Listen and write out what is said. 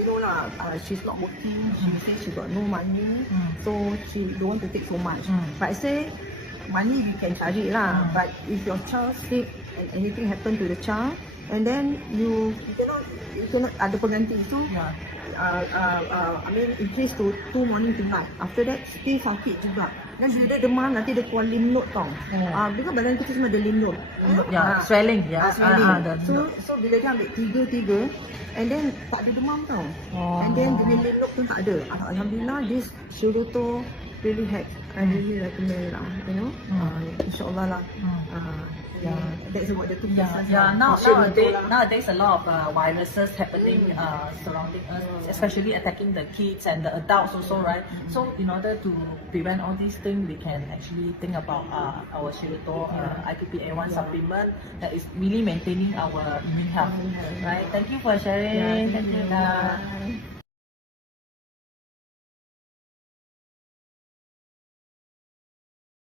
you know lah, she's not working. She says she got no money, so she don't want to take so much. But I say, money we can cari lah. But if your child sick and anything happen to the child, and then you cannot ada pengganti. So I mean increase to 2 morning to night. After that still sakit juga. Dan bila dia demam nanti dia keluar lymph node tau. Because badan kita semua ada lymph node. Swelling. Swelling. So bila dia ambil 3 and then tak ada demam tau. And then dia lymph node pun tak ada. Alhamdulillah this Shirutto really help. I really recommend lah, you know. InsyaAllah lah. That's about the 2 cases. Nowadays a lot of viruses happening surrounding us, especially attacking the kids and the adults also, right? So in order to prevent all these things, we can actually think about our Shirutto IPPA1 supplement that is really maintaining our immune health, right? Thank you for sharing. Thank you guys.